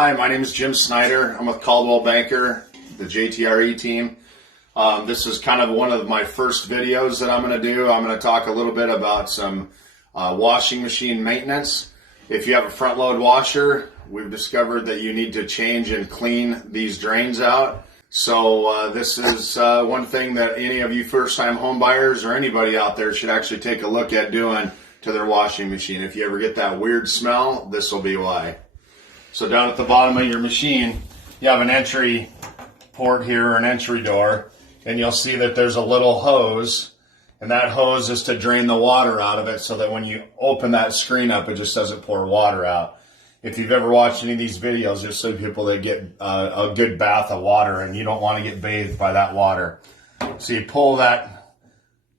Hi, my name is Jim Snider. I'm with Caldwell Banker, the JTRE team. This is kind of one of my first videos that I'm going to do. I'm going to talk a little bit about some washing machine maintenance. If you have a front load washer, we've discovered that you need to change and clean these drains out. So this is one thing that any of you first-time home buyers or anybody out there should actually take a look at doing to their washing machine. If you ever get that weird smell, this will be why. So down at the bottom of your machine, you have an entry port here, or an entry door, and you'll see that there's a little hose, and that hose is to drain the water out of it so that when you open that screen up, it just doesn't pour water out. If you've ever watched any of these videos, there's some people that get a good bath of water, and you don't want to get bathed by that water. So you pull that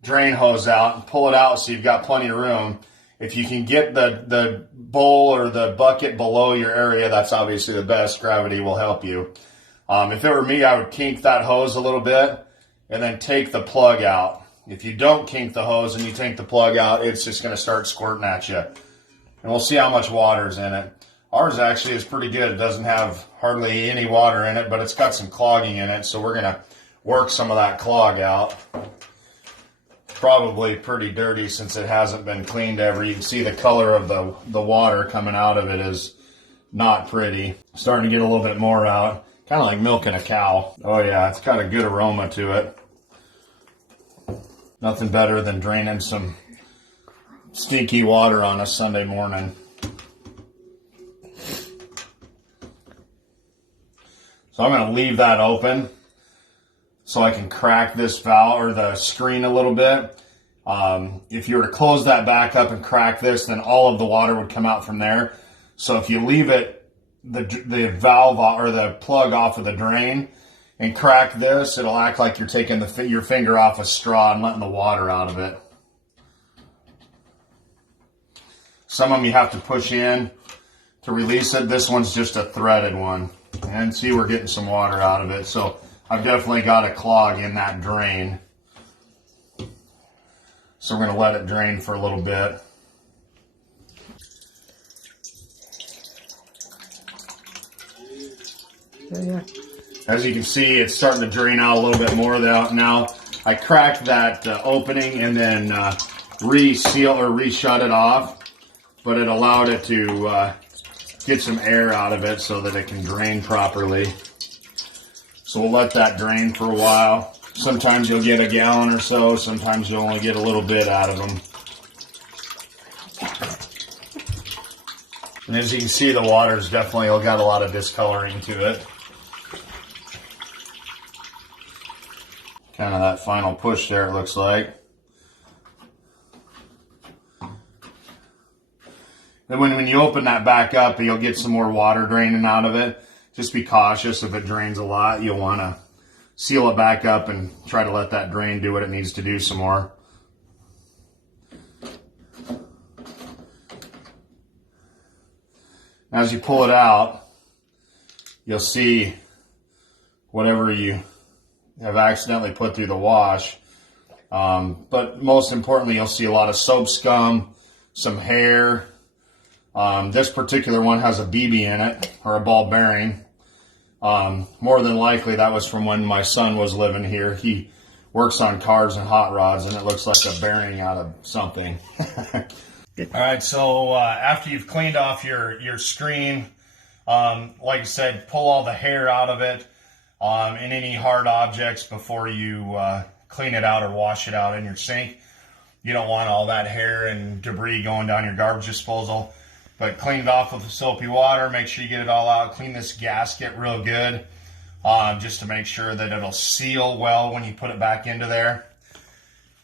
drain hose out and pull it out so you've got plenty of room. If you can get the bowl or the bucket below your area, that's obviously the best. Gravity will help you. If it were me, I would kink that hose a little bit and then take the plug out. If you don't kink the hose and you take the plug out, it's just going to start squirting at you. And we'll see how much water's in it. Ours actually is pretty good. It doesn't have hardly any water in it, but it's got some clogging in it, so we're going to work some of that clog out. Probably pretty dirty since it hasn't been cleaned ever. You can see the color of the water coming out of it is not pretty. Starting to get a little bit more out. Kind of like milking a cow. Oh yeah, it's got a good aroma to it. Nothing better than draining some stinky water on a Sunday morning. So I'm going to leave that open so I can crack this valve or the screen a little bit. If you were to close that back up and crack this, then all of the water would come out from there. So if you leave it, the valve or the plug off of the drain and crack this, it'll act like you're taking your finger off a straw and letting the water out of it. Some of them you have to push in to release it. This one's just a threaded one. And see, we're getting some water out of it. So I've definitely got a clog in that drain. So we're going to let it drain for a little bit. Yeah. As you can see, it's starting to drain out a little bit more now. I cracked that opening and then re-seal or re-shut it off, but it allowed it to get some air out of it so that it can drain properly. So we'll let that drain for a while. Sometimes you'll get a gallon or so, sometimes you'll only get a little bit out of them. And as you can see, the water's definitely got a lot of discoloring to it. Kind of that final push there, it looks like. Then when you open that back up, you'll get some more water draining out of it. Just be cautious. If it drains a lot, you'll want to seal it back up and try to let that drain do what it needs to do some more. As you pull it out, you'll see whatever you have accidentally put through the wash. But most importantly, you'll see a lot of soap scum, some hair. This particular one has a BB in it, or a ball bearing. More than likely that was from when my son was living here. He works on cars and hot rods, and it looks like a bearing out of something. All right, so after you've cleaned off your screen, like I said, pull all the hair out of it and any hard objects before you clean it out or wash it out in your sink. You don't want all that hair and debris going down your garbage disposal. But clean it off with the soapy water. Make sure you get it all out. Clean this gasket real good, just to make sure that it'll seal well when you put it back into there.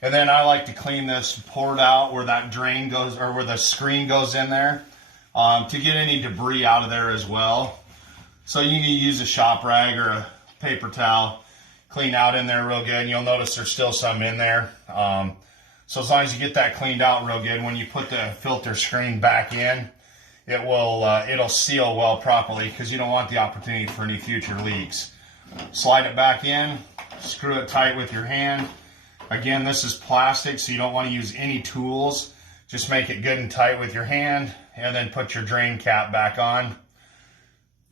And then I like to clean this port out where that drain goes, or where the screen goes in there, to get any debris out of there as well. So you can use a shop rag or a paper towel, clean out in there real good. And you'll notice there's still some in there. So as long as you get that cleaned out real good, when you put the filter screen back in, it'll seal well properly, because you don't want the opportunity for any future leaks. Slide it back in, screw it tight with your hand. Again, this is plastic, so you don't want to use any tools. Just make it good and tight with your hand, and then put your drain cap back on.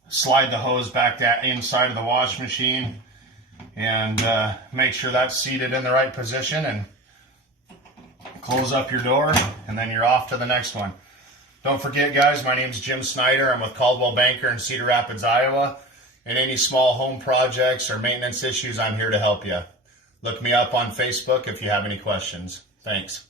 slide the hose back to inside of the wash machine and make sure that's seated in the right position, and close up your door, and then you're off to the next one. Don't forget, guys, my name's Jim Snider. I'm with Caldwell Banker in Cedar Rapids, Iowa. And any small home projects or maintenance issues, I'm here to help you. Look me up on Facebook if you have any questions. Thanks.